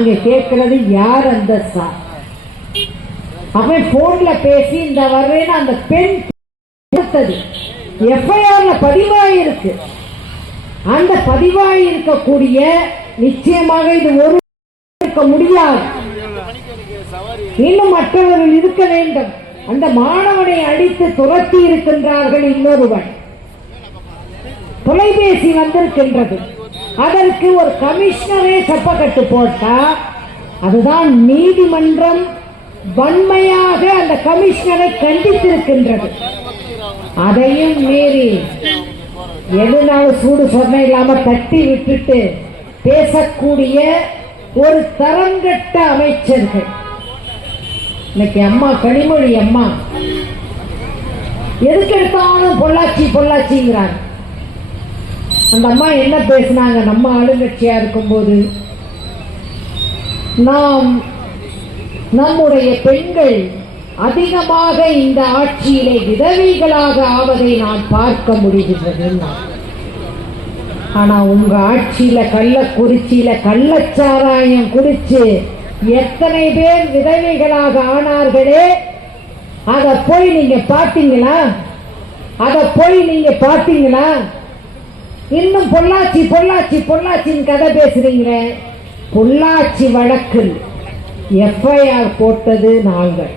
அங்க கேட்கறது யார் அந்த சார் அவன் போன்ல பேசி இந்த வர்றேன்னு அந்த பெண் கொடுத்தது. எஃப்ஐஆர்ல பதிவாயிருக்கு. அந்த பதிவாயிருக்கக்கூடிய நிச்சயமாக இது ஒரு இருக்க முடியாது. இன்னும் மற்றவர்கள் இருக்க வேண்டும். அந்த மாணவனை அடித்து துரத்தி இருக்கின்றார்கள் இன்னொருவன். தொலைபேசி வந்திருக்கின்றது. அதற்கு ஒரு கமிஷனரே செப்பக்கட்டு போட்டா அதுதான் நீதிமன்றம் வன்மையாக அந்த கமிஷனரை கண்டித்திருக்கின்றது. அதையும் மீறி எதுனாலும் சூடு சொன்ன இல்லாம தட்டி விட்டுட்டு பேசக்கூடிய ஒரு தரங்கட்ட அமைச்சர்கள். இன்னைக்கு அம்மா கனிமொழி அம்மா எதுக்கு எடுத்தாலும் பொள்ளாச்சி பொள்ளாச்சிங்கிறாங்க. அந்த அம்மா என்ன பேசினாங்க? நம்ம ஆளுங்கட்சியா இருக்கும்போது நாம் நம்முடைய பெண்கள் அதிகமாக இந்த ஆட்சியிலே விதவைகளாக ஆவதை நான் பார்க்க முடிகின்றது ஆனா உங்க ஆட்சியில கள்ளக்குறிச்சியில கள்ளச்சாராயம் குடிச்சு எத்தனை பேர் விதவைகளாக ஆனார்களே? அத போய் நீங்க பாத்தீங்களா அத போய் நீங்க பாத்தீங்களா இன்னும் பொள்ளாச்சி பொள்ளாச்சி பொள்ளாச்சின்னு கதை பேசுறீங்களே? பொள்ளாச்சி வழக்கில் எஃப்ஐஆர் போட்டது நாங்கள்.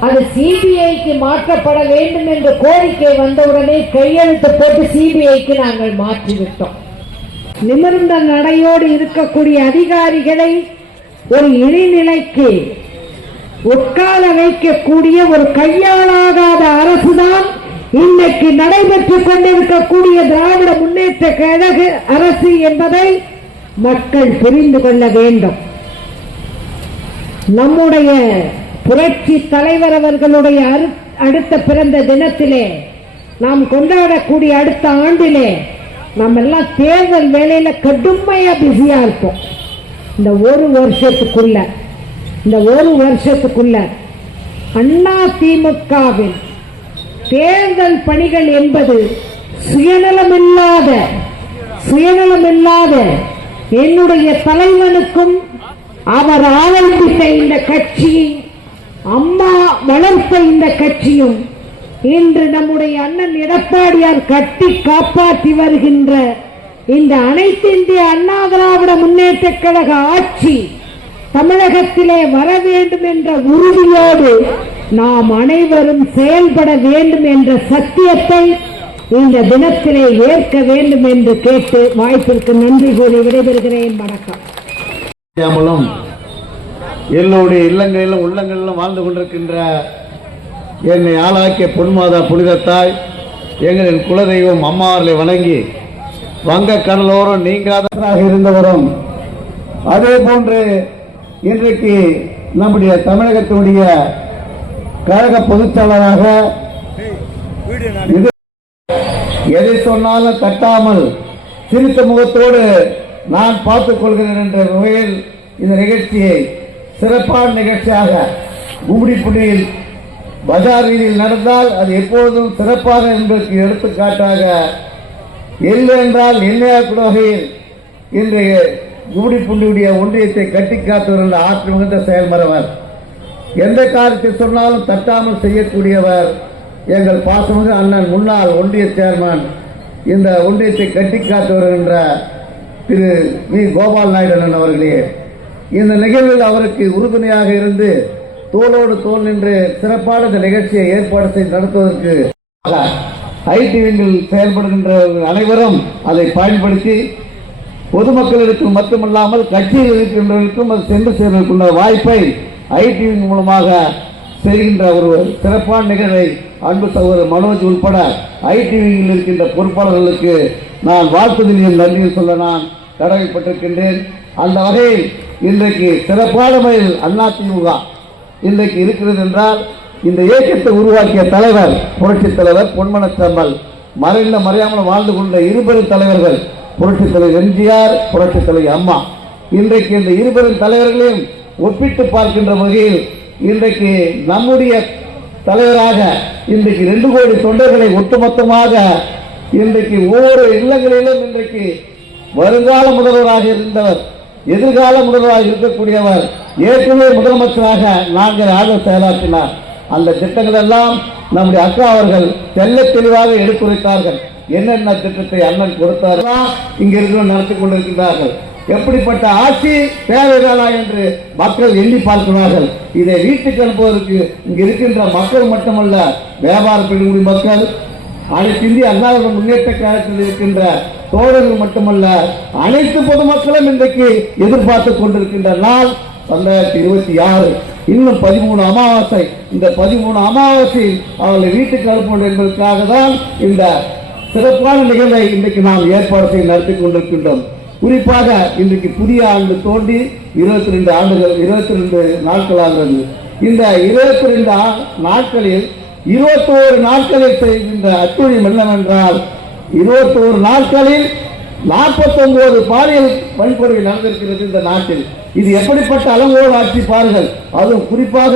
அது சிபிஐக்கு மாற்றப்பட வேண்டும் என்ற கோரிக்கை வந்தவுடனே கையெழுத்து போட்டு சிபிஐக்கு நாங்கள் மாற்றிவிட்டோம். நிமிர்ந்த நடையோடு இருக்கக்கூடிய அதிகாரிகளை ஒரு இழிநிலைக்கு உட்கார வைக்கக்கூடிய ஒரு கையாளாகாத அரசுதான் இன்னைக்கு நடைபெற்றுக் கொண்டிருக்கக்கூடிய திராவிட முன்னேற்ற கழக அரசு என்பதை மக்கள் புரிந்து கொள்ள வேண்டும். நம்முடைய புரட்சி தலைவர் அவர்களுடைய அடுத்த பிறந்த தினத்திலே நாம் கொண்டாடக்கூடிய அடுத்த ஆண்டிலே நம்ம எல்லாம் தேர்தல் வேலையில கடுமையா பிஸியா இருப்போம். இந்த ஒரு வருஷத்துக்குள்ள இந்த ஒரு வருஷத்துக்குள்ள அண்ணா திமுகவின் தேர்தல் பணிகள் என்பது சுயநலமில்லாத சுயநலமில்லாத என்னுடைய தலைவனுக்கும் அவர் ஆரம்பித்த இந்த கட்சியும் அம்மா வளர்த்த இந்த கட்சியும் இன்று நம்முடைய அண்ணன் எடப்பாடியார் கட்டி காப்பாற்றி வருகின்ற இந்த அனைத்து இந்திய அண்ணா திராவிட முன்னேற்ற கழக ஆட்சி தமிழகத்திலே வர வேண்டும் என்ற உறுதியோடு நாம் அனைவரும் செயல்பட வேண்டும் என்ற சத்தியத்தை இந்த தினத்திலே ஏற்க வேண்டும் என்று கேட்டு வாய்ப்பிற்கு நன்றி கூறி விடைபெறுகிறேன். வணக்கம். எல்லோருடைய இல்லங்களிலும் உள்ளங்களிலும் வாழ்ந்து கொண்டிருக்கின்ற என்னை ஆளாக்கிய பொன்மாதா புனிதத்தாய் எங்களின் குலதெய்வம் அம்மாவர்களை வணங்கி வங்க கடலோரம் நீங்காதவராக இருந்தவரும் அதே போன்று இன்றைக்கு நம்முடைய தமிழகத்தினுடைய கழக பொதுச்செயலராக எதை சொன்னாலும் தட்டாமல் சிரித்த முகத்தோடு நான் பார்த்துக் கொள்கிறேன் என்ற வகையில் இந்த நிகழ்ச்சியை சிறப்பான நிகழ்ச்சியாக கும்மிடிப்புடியில் பஜார் வீதியில் நடந்தால் அது எப்பொழுதும் சிறப்பாக என்பதற்கு எடுத்துக்காட்டாக இல்லை என்றால் எல்லையாக்குட வகையில் இன்றைய கும்மிடிப்புண்டியுடைய ஒன்றியத்தை கட்டி காத்து வருகின்ற ஆற்று மிகுந்த செயல்மரவர் எந்த காரியத்தை சொன்னாலும் தட்டாமல் செய்யக்கூடியவர் எங்கள் பாசமிகு அண்ணன் முன்னாள் ஒன்றிய சேர்மன் இந்த ஒன்றியத்தை கட்டி காத்து வருகின்ற திரு வி. கோபால் நாயுடு அண்ணன் அவர்களே. இந்த நிகழ்வில் அவருக்கு உறுதுணையாக இருந்து தோளோடு தோல் நின்று சிறப்பான இந்த நிகழ்ச்சியை ஏற்பாடு செய்து நடத்துவதற்கு ஐடி விங்கில் செயல்படுகின்ற அனைவரும் அதை பயன்படுத்தி பொதுமக்களுக்கு மட்டுமல்லாமல் கட்சியில் இருக்கின்றவர்களுக்கும் அது சென்று சேர்வதற்குள்ள வாய்ப்பை ஐடி மூலமாக செய்கின்ற ஒரு சிறப்பான நிகழ்வை அன்பு சகோதரர் மனோஜ் உட்பட ஐடிவியில் இருக்கின்ற பொறுப்பாளர்களுக்கு நான் வாழ்த்துதலையும் நன்றியும் சொல்ல நான் கடமைப்பட்டிருக்கின்றேன். அந்த வகையில் இன்றைக்கு சிறப்பான முறையில் அதிமுக இன்றைக்கு இருக்கிறது என்றால் இந்த இயக்கத்தை உருவாக்கிய தலைவர் புரட்சித் தலைவர் பொன்மனச்சம்பல் மறைந்த மறையாமல் வாழ்ந்து கொண்ட இருபெரும் தலைவர்கள் புரட்சித் தலைவர் எம்ஜிஆர் புரட்சித் தலைவர் அம்மா. இன்றைக்கு இந்த இருபெரும் தலைவர்களையும் ஒப்பிட்டு பார்க்கின்ற வகையில் இன்றைக்கு நம்முடைய தலைவராக இன்றைக்கு ரெண்டு கோடி தொண்டர்களை ஒட்டுமொத்தமாக இன்றைக்கு ஒவ்வொரு இல்லங்களிலும் இன்றைக்கு வருங்கால முதல்வராக இருந்தவர் எதிர்கால முதல்வராக இருக்கக்கூடியவர் ஏற்கனவே முதலமைச்சராக நாங்கள் ஆண்டு செயலாற்றினார் அந்த திட்டங்கள் எல்லாம் நம்முடைய அக்கா அவர்கள் தெல்ல தெளிவாக எடுத்துரைத்தார்கள். என்னென்ன திட்டத்தை அண்ணன் கொடுத்தார்கள் இங்க இருக்கிறவங்க நடத்தி கொண்டிருக்கிறார்கள் எப்படிப்பட்ட ஆட்சி தேவைதானா என்று மக்கள் எண்ணி பார்க்கிறார்கள். இதை வீட்டுக்கு அனுப்புவதற்கு இங்கு இருக்கின்ற மக்கள் மட்டுமல்ல வியாபார பிடிமுடி மக்கள் அனைத்து இந்திய அண்ணா முன்னேற்ற கழகத்தில் இருக்கின்ற தோழர்கள் மட்டுமல்ல அனைத்து பொதுமக்களும் இன்றைக்கு எதிர்பார்த்து கொண்டிருக்கின்ற நாள் ரெண்டாயிரத்தி இருபத்தி ஆறு. இன்னும் பதிமூணு அமாவாசை. இந்த பதிமூணு அமாவாசையில் அவர்களை வீட்டுக்கு அனுப்பணும் என்பதற்காக தான் இந்த சிறப்பான நிகழ்வை இன்றைக்கு நாம் ஏற்பாடு செய்து நடத்தி கொண்டிருக்கின்றோம். குறிப்பாக இன்றைக்கு புதிய ஆண்டு தோண்டி இருபத்தி ரெண்டு ஆண்டுகள் இருபத்தி ரெண்டு நாட்கள் ஆகிறது இந்த இருபத்தி ரெண்டு நாட்களில் இருபத்தோரு நாட்களில் செய்கின்ற அத்துணியம் என்னவென்றால் இருபத்தோரு நாட்களில் நாற்பத்தொன்பது பாலியல் வன்கொடுமை நடந்திருக்கிறது இந்த நாட்டில். இது எப்படிப்பட்ட அளவோடு ஆட்சி பாருங்கள். அதுவும் குறிப்பாக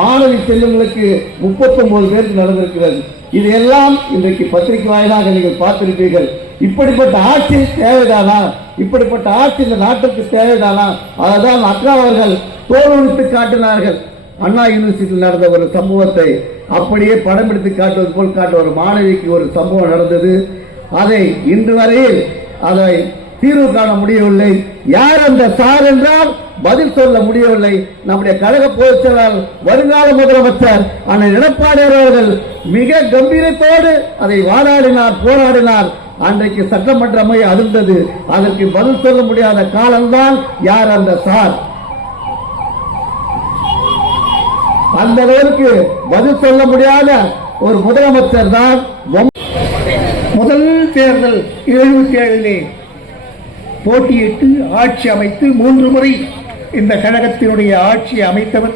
மாணவி செல்வங்களுக்கு முப்பத்தொன்பது பேருக்கு நடந்திருக்கிறது. இது எல்லாம் இன்றைக்கு பத்திரிகை வாயிலாக நீங்கள் பார்த்திருப்பீர்கள். இப்படிப்பட்ட ஆட்சி தேவைதானா? இப்படிப்பட்ட ஆட்சி இந்த நாட்டுக்கு தேவைதானா? அதைதான் அக்கா அவர்கள் தோல்வித்து காட்டினார்கள். அண்ணா யூனிவர்சிட்டியில் நடந்த ஒரு சம்பவத்தை அப்படியே படம் எடுத்து காட்டுவது போல் காட்ட ஒரு மாணவிக்கு ஒரு சம்பவம் நடந்தது. அதை இன்று வரையில் அதை தீர்வு காண முடியவில்லை. யார் அந்த சார் என்றால் பதில் சொல்ல முடியவில்லை. நம்முடைய கழக பொதுச் செயலாளர் வருங்கால முதலமைச்சர் அண்ணன் எடப்பாடியார் அவர்கள் மிக கம்பீரத்தோடு அதை வாதாடினார் போராடினார். அன்றைக்கு சட்டமன்றமை அதிர்ந்தது அதற்கு பதில் சொல்ல முடியாத காலம்தான் யார் அந்த சார்? அந்த அளவிற்கு பதில் சொல்ல முடியாத ஒரு முதலமைச்சர் தான் முதல் தேர்தல் எழுபத்தி ஏழிலே போட்டியிட்டு ஆட்சி அமைத்து மூன்று முறை இந்த கழகத்தினுடைய ஆட்சியை அமைத்தவர்